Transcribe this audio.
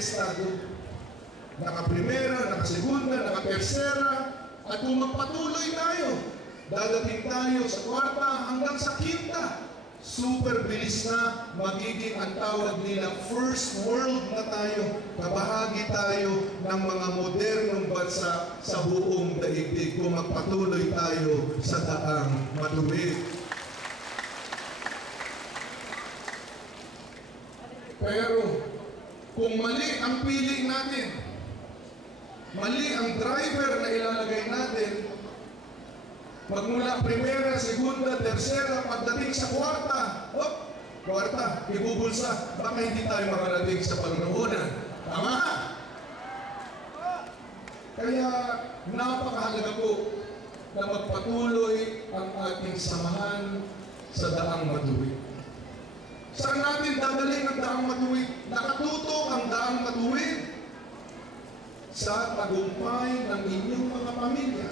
atestado. Naka-primera, naka-segunda, naka-tersera, at kung magpatuloy tayo, dadating tayo sa kwarta hanggang sa quinta. Super bilis na, magiging ang tawag nila first world na tayo. Kabahagi tayo ng mga modernong bansa sa buong daigdig kung magpatuloy tayo sa daang matuwid. Pero kung mali ang pili natin, mali ang driver na ilalagay natin, magmula primera, segunda, tersera, pagdating sa kwarta, ibubulsa, baka hindi tayo makarating sa pangnahunan. Tama? Kaya napakahalaga po na magpatuloy ang ating samahan sa daang matuwid. Saan natin dadaling ang daang matuwid? Nakatutok ang daang matuwid sa tagumpay ng inyong mga pamilya.